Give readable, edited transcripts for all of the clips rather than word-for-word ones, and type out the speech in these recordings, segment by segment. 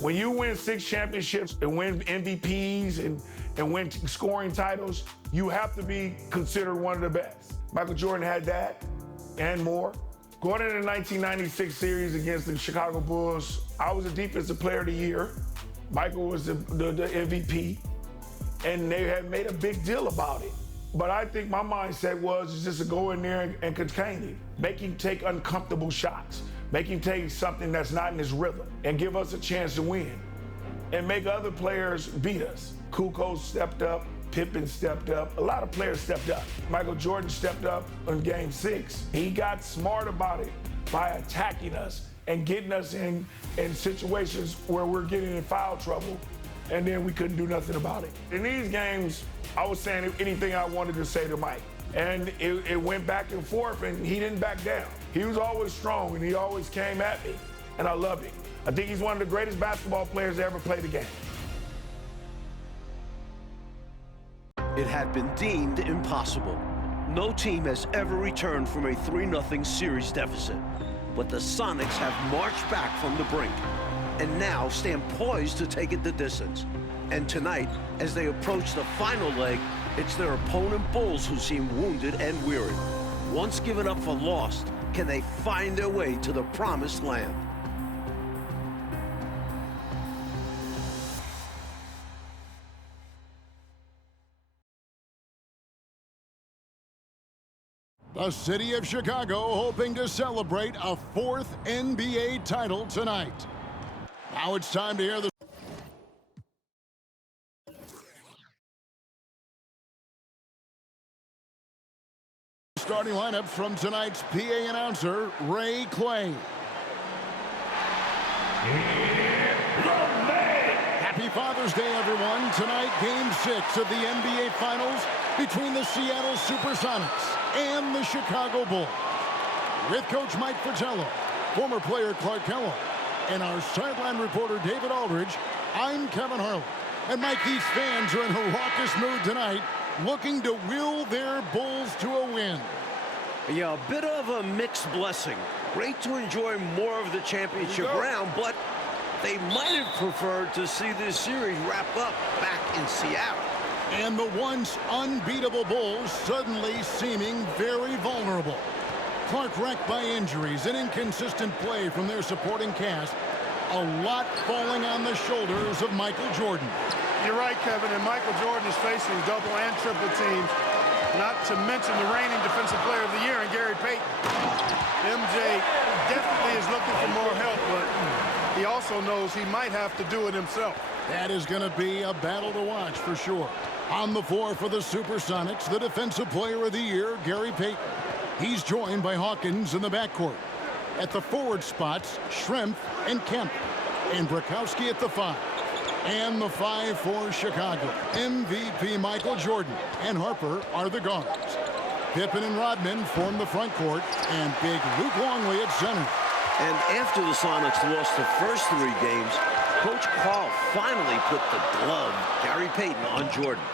When you win 6 championships and win MVPs and win scoring titles, you have to be considered one of the best. Michael Jordan had that and more. Going into the 1996 series against the Chicago Bulls, I was the defensive player of the year. Michael was the MVP, and they had made a big deal about it. But I think my mindset was just to go in there and contain him, make him take uncomfortable shots, make him take something that's not in his rhythm, and give us a chance to win, and make other players beat us. Kukoc stepped up, Pippen stepped up, a lot of players stepped up. Michael Jordan stepped up in Game 6. He got smart about it by attacking us and getting us in situations where we're getting in foul trouble, and then we couldn't do nothing about it. In these games, I was saying anything I wanted to say to Mike, and it went back and forth, and he didn't back down. He was always strong, and he always came at me, and I loved it. I think he's one of the greatest basketball players to ever play the game. It had been deemed impossible. No team has ever returned from a 3-0 series deficit. But the Sonics have marched back from the brink and now stand poised to take it the distance. And tonight, as they approach the final leg, it's their opponent Bulls who seem wounded and weary. Once given up for lost, can they find their way to the promised land? The city of Chicago hoping to celebrate a 4th NBA title tonight. Now it's time to hear the starting lineup from tonight's PA announcer, Ray Clay. Happy Father's Day, everyone. Tonight, Game 6 of the NBA Finals between the Seattle Supersonics and the Chicago Bulls. With Coach Mike Fratello, former player Clark Kellogg, and our sideline reporter David Aldridge, I'm Kevin Harlan. And Mike, these fans are in a raucous mood tonight, looking to will their Bulls to a win. Yeah, a bit of a mixed blessing. Great to enjoy more of the championship round, but they might have preferred to see this series wrap up back in Seattle. And the once unbeatable Bulls suddenly seeming very vulnerable. Clark wrecked by injuries and inconsistent play from their supporting cast. A lot falling on the shoulders of Michael Jordan. You're right, Kevin, and Michael Jordan is facing double and triple teams, not to mention the reigning defensive player of the year in Gary Payton. MJ definitely is looking for more help, but he also knows he might have to do it himself. That is going to be a battle to watch for sure. On the floor for the Supersonics, the defensive player of the year, Gary Payton. He's joined by Hawkins in the backcourt. At the forward spots, Schrempf and Kemp. And Brakowski at the 5. And the 5 for Chicago. MVP Michael Jordan and Harper are the guards. Pippen and Rodman form the front court, and big Luke Longley at center. And after the Sonics lost the first 3 games, Coach Carl finally put the glove, Gary Payton, on Jordan.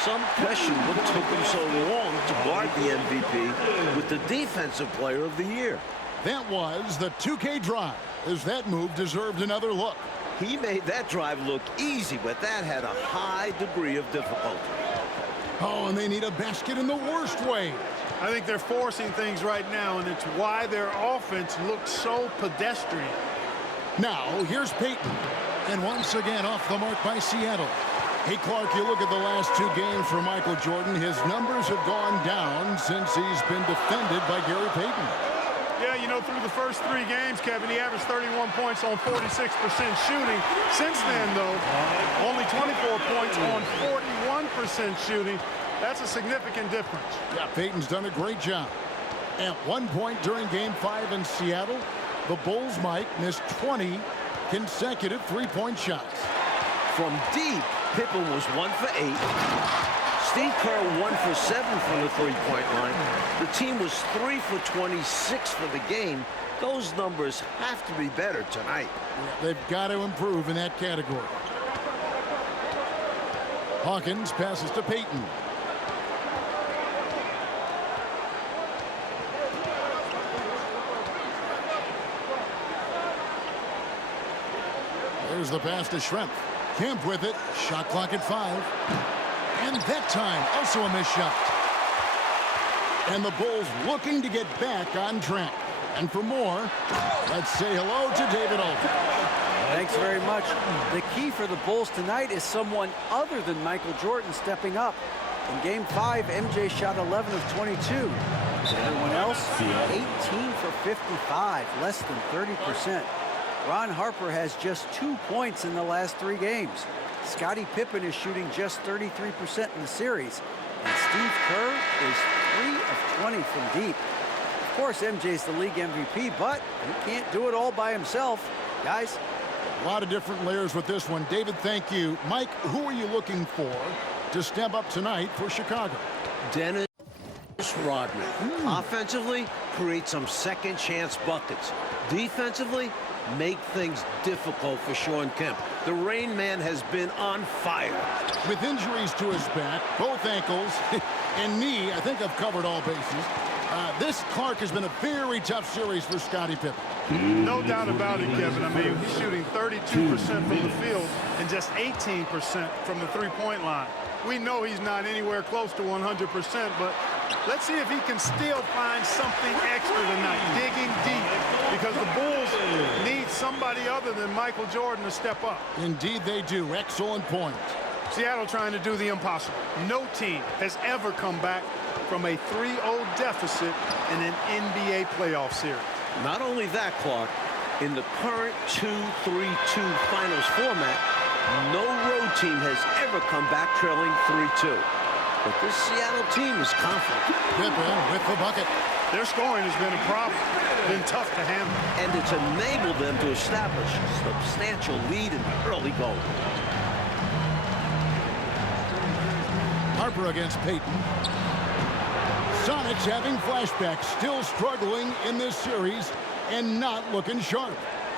Some question what took him so long to guard the MVP with the defensive player of the year. That was the 2K drive, as that move deserved another look. He made that drive look easy, but that had a high degree of difficulty. Oh, and they need a basket in the worst way. I think they're forcing things right now, and it's why their offense looks so pedestrian. Now, here's Payton. And once again, off the mark by Seattle. Hey, Clark, you look at the last 2 games for Michael Jordan. His numbers have gone down since he's been defended by Gary Payton. Yeah, you know, through the first 3 games, Kevin, he averaged 31 points on 46% shooting. Since then, though, only 24 points on 41% shooting. That's a significant difference. Yeah, Payton's done a great job. At one point during Game 5 in Seattle, the Bulls, Mike, missed 20 consecutive 3-point shots. From deep, Pippen was 1 for 8. Steve Kerr 1 for 7 from the 3-point line. The team was 3 for 26 for the game. Those numbers have to be better tonight. Yeah, they've got to improve in that category. Hawkins passes to Payton. There's the pass to Schrempf. Kemp with it. Shot clock at 5. And that time, also a missed shot. And the Bulls looking to get back on track. And for more, let's say hello to David Alton. Thanks very much. The key for the Bulls tonight is someone other than Michael Jordan stepping up. In Game 5, MJ shot 11 of 22. Everyone else, 18 for 55, less than 30%. Ron Harper has just 2 points in the last 3 games. Scottie Pippen is shooting just 33% in the series. And Steve Kerr is 3 of 20 from deep. Of course, MJ's the league MVP, but he can't do it all by himself. Guys, a lot of different layers with this one. David, thank you. Mike, who are you looking for to step up tonight for Chicago? Dennis Rodman. Offensively, create some second chance buckets. Defensively, make things difficult for Sean Kemp. The Rain Man has been on fire. With injuries to his back, both ankles, and knee, I think I've covered all bases. This, Clark, has been a very tough series for Scottie Pippen. No doubt about it, Kevin. I mean, he's shooting 32% from the field and just 18% from the three-point line. We know he's not anywhere close to 100%, but let's see if he can still find something extra tonight, digging deep, because the Bulls need somebody other than Michael Jordan to step up. Indeed they do. Excellent point. Seattle trying to do the impossible. No team has ever come back from a 3-0 deficit in an NBA playoff series. Not only that, Clark, in the current 2-3-2 finals format, no road team has ever come back trailing 3-2. But this Seattle team is confident. Pippen with the bucket. Their scoring has been a problem. Been tough to handle. And it's enabled them to establish a substantial lead in the early going. Harper against Payton. Sonics having flashbacks, still struggling in this series and not looking sharp.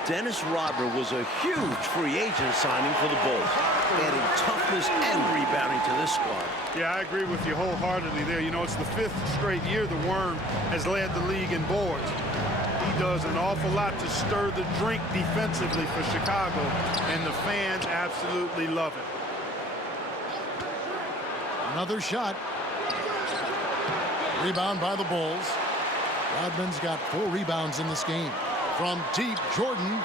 Dennis Rodman was a huge free agent signing for the Bulls, adding toughness and rebounding to this squad. Yeah, I agree with you wholeheartedly there. You know, it's the 5th straight year the Worm has led the league in boards. He does an awful lot to stir the drink defensively for Chicago, and the fans absolutely love it. Another shot. Rebound by the Bulls. Rodman's got 4 rebounds in this game. From deep, Jordan.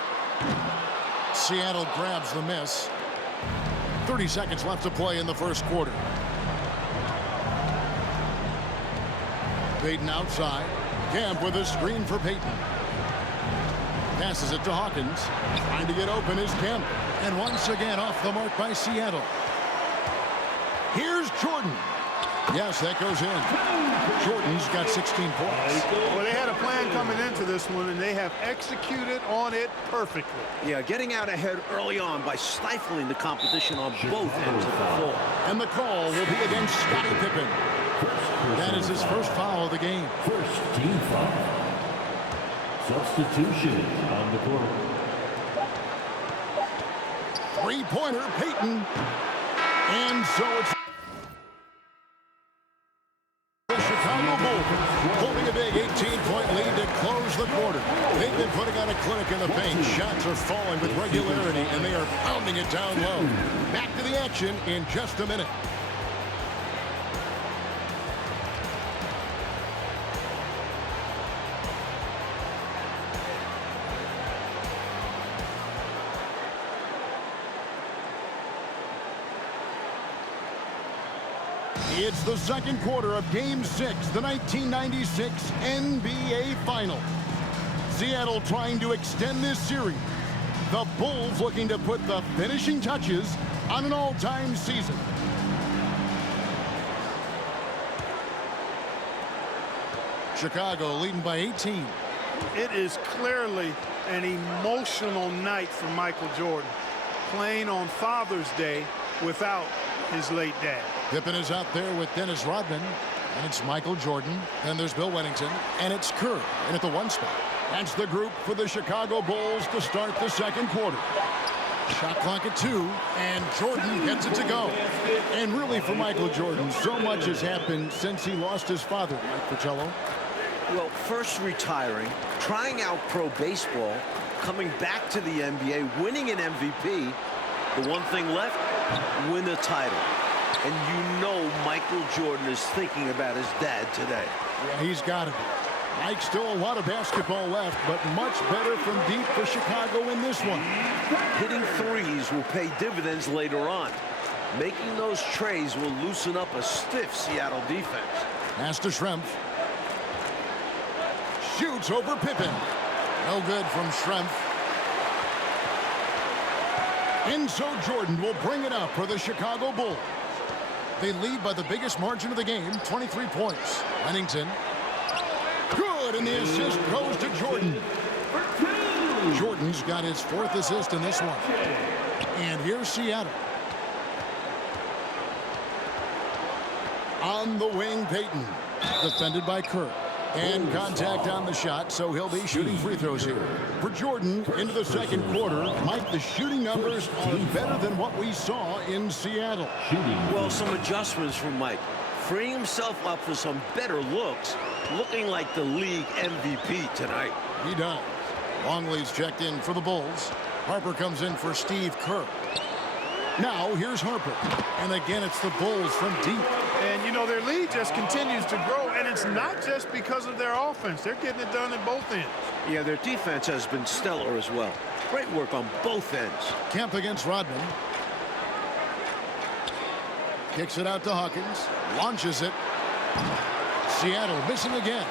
Seattle grabs the miss. 30 seconds left to play in the first quarter. Payton outside. Kemp with a screen for Payton. Passes it to Hawkins. Trying to get open is Kemp. And once again off the mark by Seattle. Here's Jordan. Yes, that goes in. Jordan's got 16 points. Well, they had a plan coming into this one, and they have executed on it perfectly. Yeah, getting out ahead early on by stifling the competition on both ends of the floor. And the call will be against Scottie Pippen. That is his first foul of the game. First team foul. Substitution on the court. Three-pointer, Payton. And so it's the Chicago Bulls holding a big 18-point lead to close the quarter. They've been putting on a clinic in the paint. Shots are falling with regularity, and they are pounding it down low. Back to the action in just a minute. It's the second quarter of Game 6, the 1996 NBA Finals. Seattle trying to extend this series. The Bulls looking to put the finishing touches on an all-time season. Chicago leading by 18. It is clearly an emotional night for Michael Jordan, playing on Father's Day without his late dad. Pippen is out there with Dennis Rodman, and it's Michael Jordan, and there's Bill Wennington, and it's Kerr in at the 1 spot. That's the group for the Chicago Bulls to start the second quarter. Shot clock at 2, and Jordan gets it to go. And really for Michael Jordan, so much has happened since he lost his father, Mike Fratello. Well, first retiring, trying out pro baseball, coming back to the NBA, winning an MVP. The one thing left, win a title. And you know Michael Jordan is thinking about his dad today. Yeah, he's got to be. Mike, still a lot of basketball left, but much better from deep for Chicago in this one. Hitting threes will pay dividends later on. Making those trays will loosen up a stiff Seattle defense. Pass to Schrempf. Shoots over Pippen. No good from Schrempf. And so Jordan will bring it up for the Chicago Bulls. They lead by the biggest margin of the game, 23 points. Pennington. Good, and the assist goes to Jordan. Jordan's got his 4th assist in this one. And here's Seattle. On the wing, Payton. Defended by Kerr. And contact on the shot, so he'll be shooting free throws here. For Jordan, into the second quarter, Mike, the shooting numbers are better than what we saw in Seattle. Well, some adjustments from Mike. Freeing himself up for some better looks, looking like the league MVP tonight. He does. Longley's checked in for the Bulls. Harper comes in for Steve Kerr. Now, here's Harper. And again, it's the Bulls from deep. And, you know, their lead just continues to grow, and it's not just because of their offense. They're getting it done at both ends. Yeah, their defense has been stellar as well. Great work on both ends. Kemp against Rodman. Kicks it out to Hawkins. Launches it. Seattle missing again.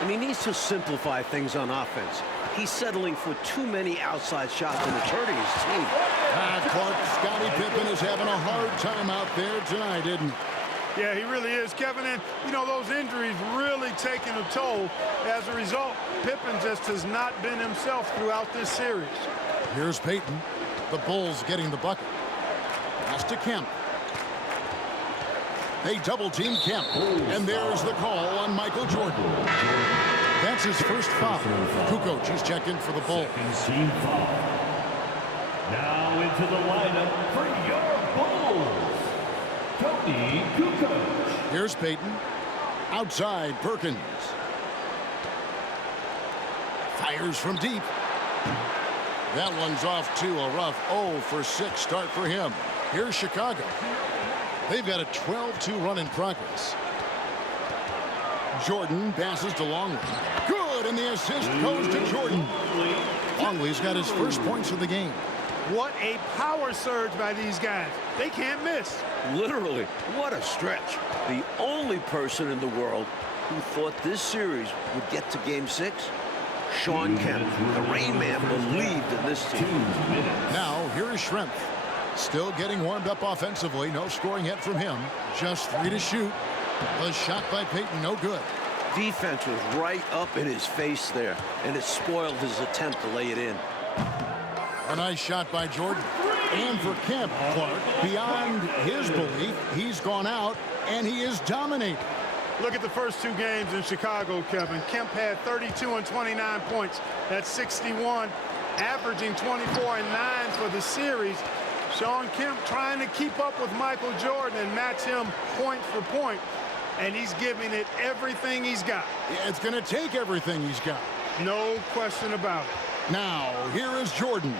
And he needs to simplify things on offense. He's settling for too many outside shots and it's hurting his team. Clark, Scottie Pippen is having a hard time out there tonight, isn't he? Yeah, he really is, Kevin. And, you know, those injuries really taking a toll. As a result, Pippen just has not been himself throughout this series. Here's Payton. The Bulls getting the bucket. Pass to Kemp. They double-team Kemp. And there's the call on Michael Jordan. That's his first foul. Kukoc is checked in for the Bulls. Team foul. Now into the lineup for your Bulls, Tony Kukoc. Here's Payton. Outside, Perkins. Fires from deep. That one's off to a rough 0 for 6 start for him. Here's Chicago. They've got a 12-2 run in progress. Jordan passes to Longley. Good, and the assist goes to Jordan. Longley's got his first points of the game. What a power surge by these guys. They can't miss. Literally, what a stretch. The only person in the world who thought this series would get to Game 6, Sean Kemp. The Rain Man believed in this team. Now, here is Schrempf. Still getting warmed up offensively. No scoring yet from him. Just 3 to shoot. The shot by Payton, no good. Defense was right up in his face there, and it spoiled his attempt to lay it in. A nice shot by Jordan. And for Kemp, Clark, beyond his belief, he's gone out, and he is dominating. Look at the first 2 games in Chicago, Kevin. Kemp had 32 and 29 points. That's 61, averaging 24 and 9 for the series. Sean Kemp trying to keep up with Michael Jordan and match him point for point. And he's giving it everything he's got. Yeah, it's going to take everything he's got. No question about it. Now, here is Jordan.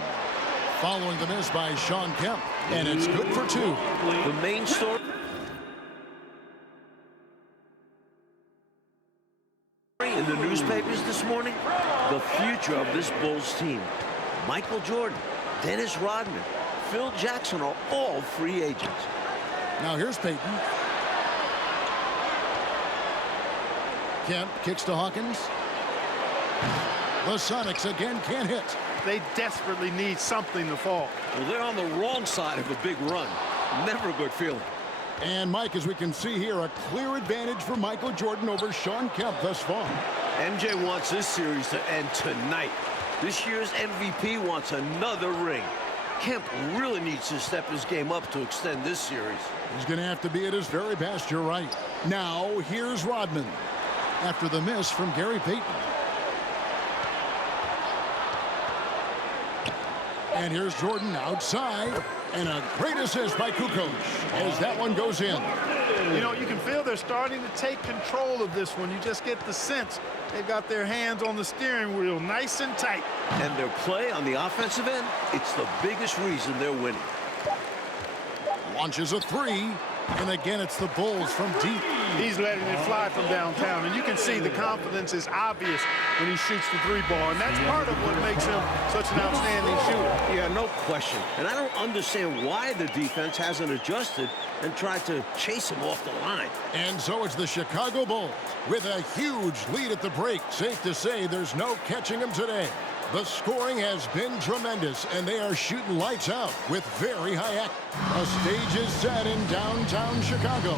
Following the miss by Sean Kemp. And it's good for 2. The main story in the newspapers this morning, the future of this Bulls team. Michael Jordan, Dennis Rodman, Phil Jackson are all free agents. Now here's Payton. Kemp kicks to Hawkins. The Sonics again can't hit. They desperately need something to fall. Well, they're on the wrong side of a big run. Never a good feeling. And Mike, as we can see here, a clear advantage for Michael Jordan over Sean Kemp thus far. MJ wants this series to end tonight. This year's MVP wants another ring. Kemp really needs to step his game up to extend this series. He's going to have to be at his very best, you're right. Now, here's Rodman. After the miss from Gary Payton. And here's Jordan outside. And a great assist by Kukoc as that one goes in. You know, you can feel they're starting to take control of this one. You just get the sense They've got their hands on the steering wheel nice and tight. And their play on the offensive end, it's the biggest reason they're winning. Launches a three. And again, it's the Bulls from deep. He's letting it fly from downtown, and you can see the confidence is obvious when he shoots the three ball, and that's part of what makes him such an outstanding shooter. Yeah, no question. And I don't understand why the defense hasn't adjusted and tried to chase him off the line. And so it's the Chicago Bulls with a huge lead at the break. Safe to say there's no catching them today. The scoring has been tremendous, and they are shooting lights out with very high act. A stage is set in downtown Chicago.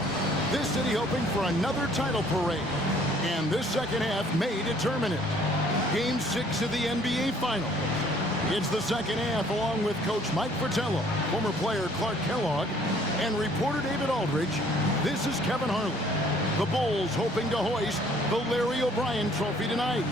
This city hoping for another title parade. And this second half may determine it. Game 6 of the NBA Finals. It's the second half along with Coach Mike Fratello, former player Clark Kellogg, and reporter David Aldridge. This is Kevin Harlan. The Bulls hoping to hoist the Larry O'Brien Trophy tonight.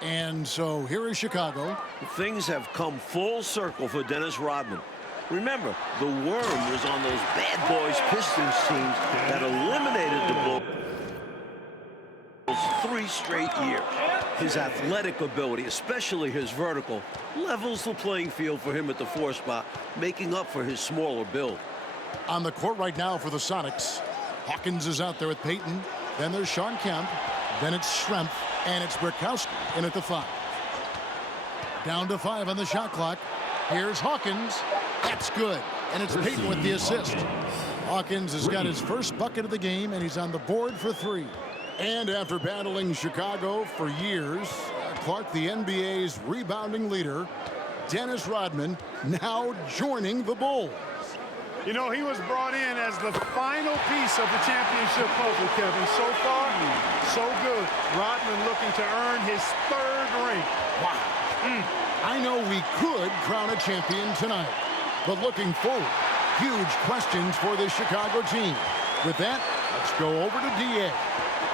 And so here is Chicago. Things have come full circle for Dennis Rodman. Remember, the worm was on those bad boys Pistons teams that eliminated the Bulls 3 straight years. His athletic ability, especially his vertical, levels the playing field for him at the 4 spot, making up for his smaller build. On the court right now for the Sonics, Hawkins is out there with Payton. Then there's Sean Kemp. Then it's Schrempf. And it's Burkowski in at the 5. Down to 5 on the shot clock. Here's Hawkins. That's good. And it's Payton with the assist. Hawkins has got his first bucket of the game, and he's on the board for 3. And after battling Chicago for years, Clark, the NBA's rebounding leader, Dennis Rodman, now joining the Bulls. You know, he was brought in as the final piece of the championship puzzle, Kevin. So far, so good. Rodman looking to earn his 3rd ring. Wow. I know we could crown a champion tonight, but looking forward, huge questions for this Chicago team. With that, let's go over to DA.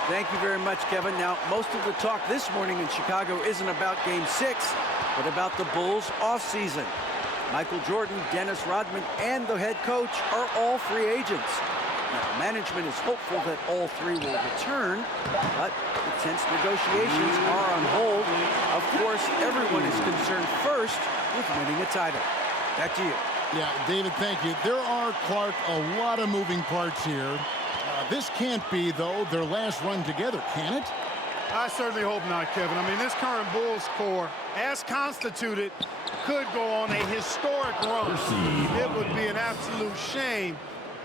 Thank you very much, Kevin. Now, most of the talk this morning in Chicago isn't about Game 6, but about the Bulls' offseason. Michael Jordan, Dennis Rodman, and the head coach are all free agents. Now, management is hopeful that all 3 will return, but the tense negotiations are on hold. Of course, everyone is concerned first with winning a title. Back to you. Yeah, David, thank you. There are, Clark, a lot of moving parts here. This can't be, though, their last run together, can it? I certainly hope not, Kevin. I mean, this current Bulls core, as constituted, could go on a historic run. It would be an absolute shame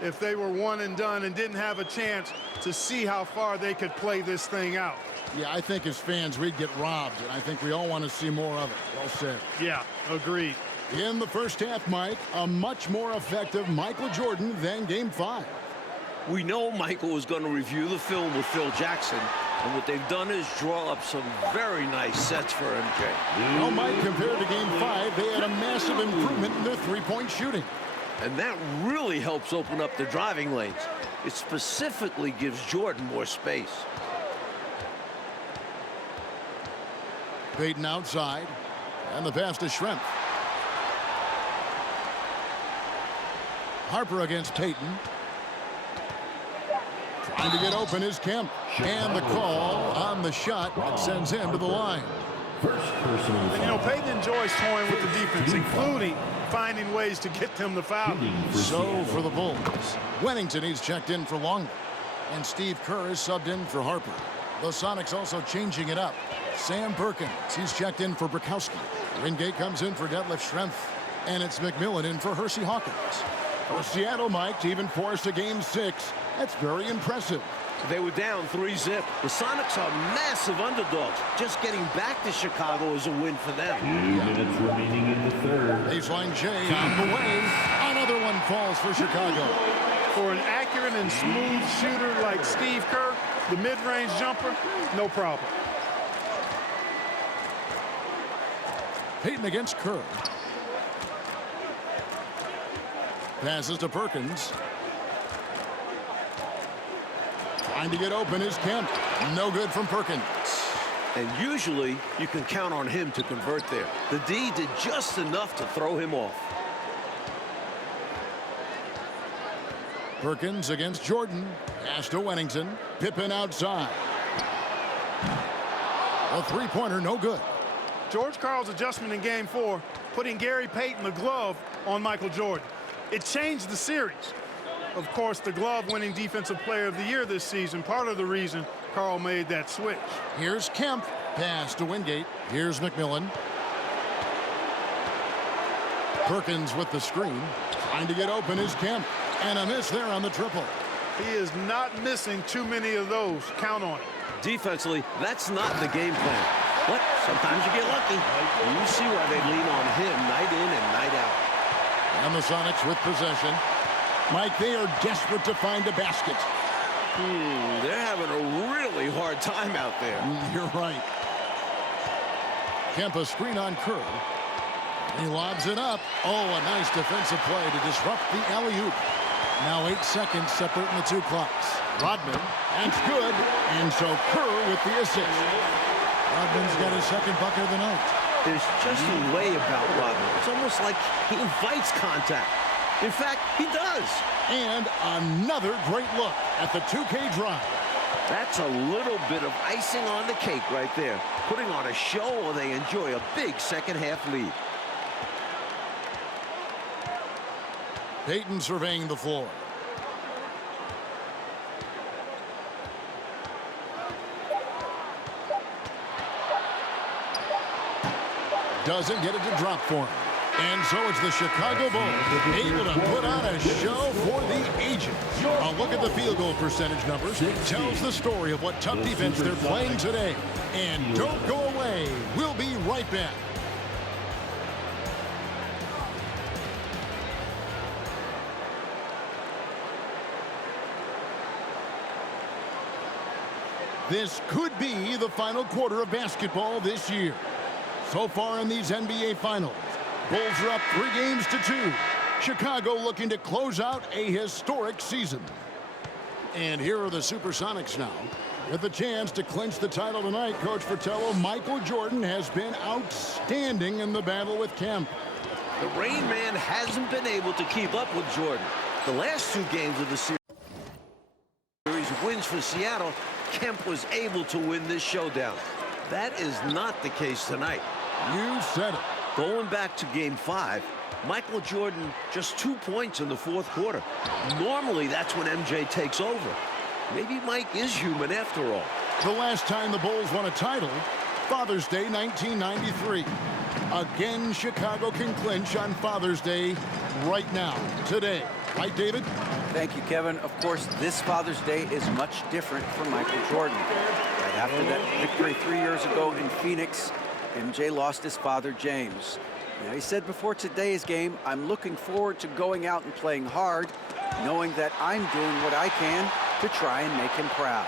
if they were one and done and didn't have a chance to see how far they could play this thing out. Yeah, I think as fans, we'd get robbed, and I think we all want to see more of it. Well said. Yeah, agreed. In the first half, Mike, a much more effective Michael Jordan than Game 5. We know Michael was going to review the film with Phil Jackson, and what they've done is draw up some very nice sets for MJ. Well, Mike, compared to Game 5, they had a massive improvement in their three-point shooting. And that really helps open up the driving lanes. It specifically gives Jordan more space. Payton outside, and the pass to Schrempf. Harper against Payton. Trying to get open is Kemp. And the call on the shot that sends him to the line. And, you know, Payton enjoys toying with the defense, including finding ways to get them to foul. So for the Bulls, Wennington, he's checked in for Longley. And Steve Kerr is subbed in for Harper. The Sonics also changing it up. Sam Perkins, he's checked in for Burkowski. Wingate comes in for Detlef Schrempf. And it's McMillan in for Hersey Hawkins. For Seattle, Mike, to even force a Game 6, that's very impressive. They were down 3-zip. The Sonics are massive underdogs. Just getting back to Chicago is a win for them. 2 minutes remaining in the 3rd. Baseline J on the way. Another one falls for Chicago. For an accurate and smooth shooter like Steve Kerr, the mid-range jumper, no problem. Payton against Kerr. Passes to Perkins. Trying to get open is Kemp. No good from Perkins. And usually, you can count on him to convert there. The D did just enough to throw him off. Perkins against Jordan. Pass to Wennington. Pippen outside. A three-pointer, no good. George Karl's adjustment in Game 4, putting Gary Payton the glove on Michael Jordan. It changed the series. Of course, the glove-winning Defensive Player of the Year this season, part of the reason Karl made that switch. Here's Kemp. Pass to Wingate. Here's McMillan. Perkins with the screen. Trying to get open is Kemp. And a miss there on the triple. He is not missing too many of those. Count on it. Defensively, that's not the game plan. But sometimes you get lucky. And you see why they lean on him night in and night out. And the Sonics with possession. Mike, they are desperate to find a basket. They're having a really hard time out there. You're right. Kemp a screen on Kerr. He lobs it up. Oh, a nice defensive play to disrupt the alley-oop. Now 8 seconds separating the two clocks. Rodman, that's good. And so Kerr with the assist. Rodman's got his second bucket of the night. There's just a way about Rodman. It's almost like he invites contact. In fact, he does. And another great look at the 2K drive. That's a little bit of icing on the cake right there. Putting on a show while they enjoy a big second-half lead. Payton surveying the floor. Doesn't get it to drop for him. And so it's the Chicago Bulls able to put on a show for the ages. A look at the field goal percentage numbers. It tells the story of what tough defense they're playing today. And don't go away. We'll be right back. This could be the final quarter of basketball this year. So far in these NBA Finals, Bulls are up 3-2. Chicago looking to close out a historic season. And here are the Supersonics now. With a chance to clinch the title tonight, Coach Fratello, Michael Jordan has been outstanding in the battle with Kemp. The Rain Man hasn't been able to keep up with Jordan. The last 2 games of the series wins for Seattle, Kemp was able to win this showdown. That is not the case tonight. You said it. Going back to Game 5, Michael Jordan just 2 points in the fourth quarter. Normally, that's when MJ takes over. Maybe Mike is human after all. The last time the Bulls won a title, Father's Day 1993. Again, Chicago can clinch on Father's Day right now, today. Right, David? Thank you, Kevin. Of course, this Father's Day is much different for Michael Jordan. Right after that victory 3 years ago in Phoenix, MJ lost his father, James. Now, he said before today's game, I'm looking forward to going out and playing hard, knowing that I'm doing what I can to try and make him proud.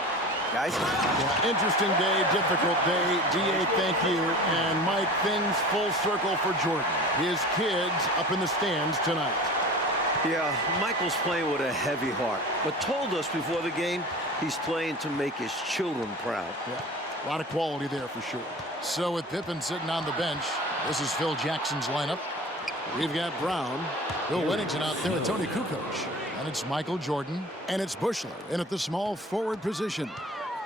Guys? Yeah, interesting day, difficult day. D.A., thank you. And Mike, things full circle for Jordan. His kids up in the stands tonight. Yeah, Michael's playing with a heavy heart, but told us before the game he's playing to make his children proud. Yeah, a lot of quality there for sure. So with Pippen sitting on the bench, this is Phil Jackson's lineup. We've got Brown, Bill Wennington out there with Tony Kukoc. And it's Michael Jordan, and it's Bushler in at the small forward position.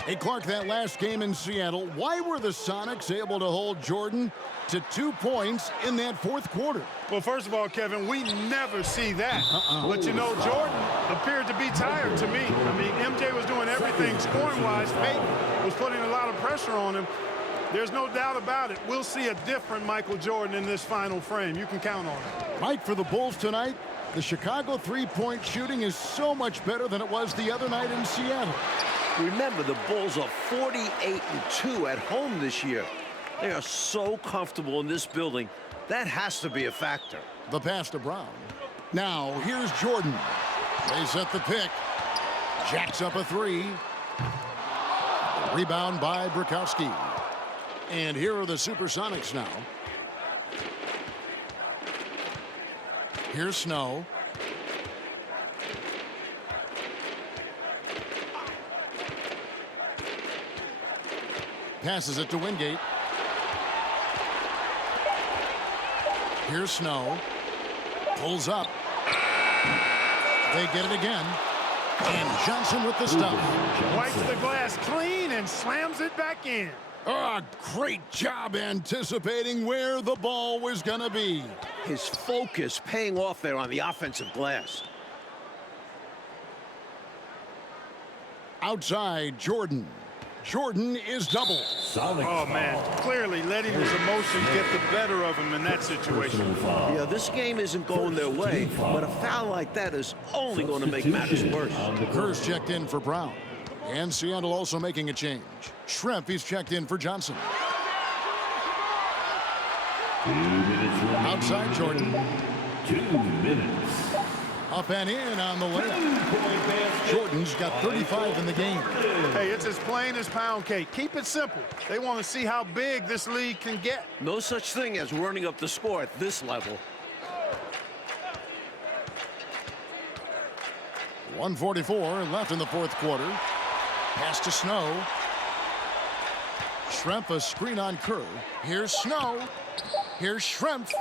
Hey, Clark, that last game in Seattle, why were the Sonics able to hold Jordan to 2 points in that fourth quarter? Well, first of all, Kevin, we never see that. But, you know, Jordan appeared to be tired to me. I mean, MJ was doing everything scoring-wise. Payton was putting a lot of pressure on him. There's no doubt about it. We'll see a different Michael Jordan in this final frame. You can count on it. Mike, for the Bulls tonight, the Chicago three-point shooting is so much better than it was the other night in Seattle. Remember, the Bulls are 48-2 at home this year. They are so comfortable in this building. That has to be a factor. The pass to Brown. Now, here's Jordan. They set the pick. Jacks up a three. Rebound by Bukowski. And here are the Supersonics now. Here's Snow. Passes it to Wingate. Here's Snow. Pulls up. They get it again. And Johnson with the stop. Wipes the glass clean and slams it back in. Ah, great job anticipating where the ball was going to be. His focus paying off there on the offensive glass. Outside, Jordan. Jordan is double. Oh, man. Clearly letting his emotions get the better of him in that situation. Yeah, this game isn't going their way, but a foul like that is only going to make matters worse. Kerr's checked in for Brown. And Seattle also making a change. Schrempf is checked in for Johnson. 2 minutes remaining. Outside, Jordan. 2 minutes. Up and in on the layup. Jordan's got 35 in the game. Hey, it's as plain as pound cake. Keep it simple. They want to see how big this lead can get. No such thing as running up the score at this level. 1:44 left in the fourth quarter. Pass to Snow. Schrempf a screen on Kerr. Here's Snow. Here's Schrempf.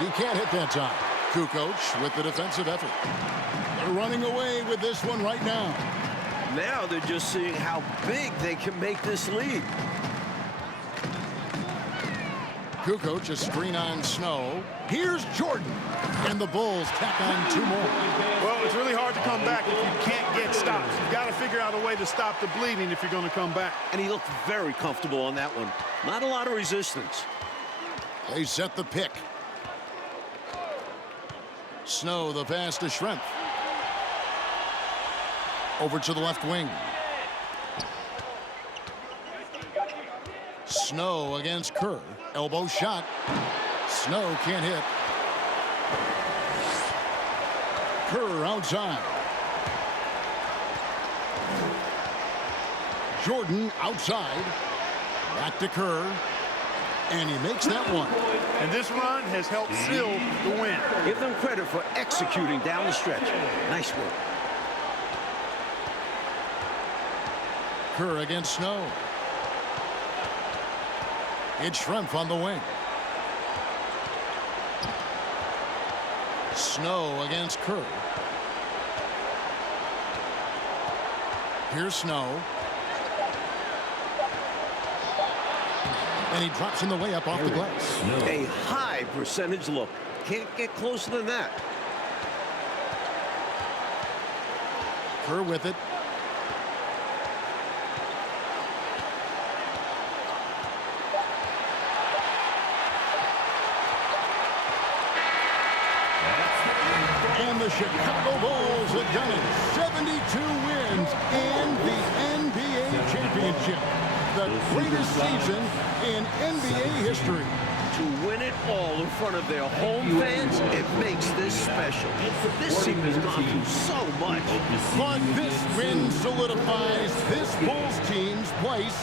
He can't hit that time. Kukoc with the defensive effort. They're running away with this one right now. Now they're just seeing how big they can make this lead. Kukoc a screen on Snow. Here's Jordan. And the Bulls tack on 2 more. Well, it's really hard to come back if you can't get stops. You've got to figure out a way to stop the bleeding if you're going to come back. And he looked very comfortable on that one. Not a lot of resistance. They set the pick. Snow, the pass to Schrempf. Over to the left wing. Snow against Kerr. Elbow shot. Snow can't hit. Kerr outside. Jordan outside. Back to Kerr. And he makes that one. And this run has helped seal the win. Give them credit for executing down the stretch. Nice work. Kerr against Snow. It's Schrempf on the wing. Snow against Kerr. Here's Snow. And he drops in the layup off the glass. A high percentage look. Can't get closer than that. Kerr with it. And the Chicago Bulls have done it. 72 wins and the NBA championship. The greatest season in NBA history. To win it all in front of their home fans, it makes this special. This team has gone through so much. But this win solidifies this Bulls team's place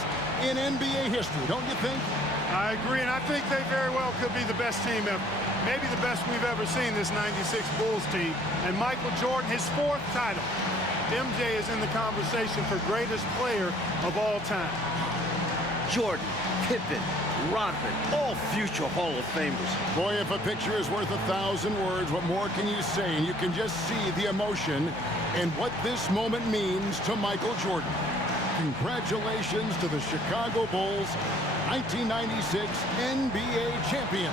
in NBA history, don't you think? I agree, and I think they very well could be the best team ever. Maybe the best we've ever seen, this 96 Bulls team. And Michael Jordan, his 4th title. MJ is in the conversation for greatest player of all time. Jordan, Pippen, Rodman, all future Hall of Famers. Boy, if a picture is worth 1,000 words, what more can you say? And you can just see the emotion and what this moment means to Michael Jordan. Congratulations to the Chicago Bulls, 1996 NBA champion.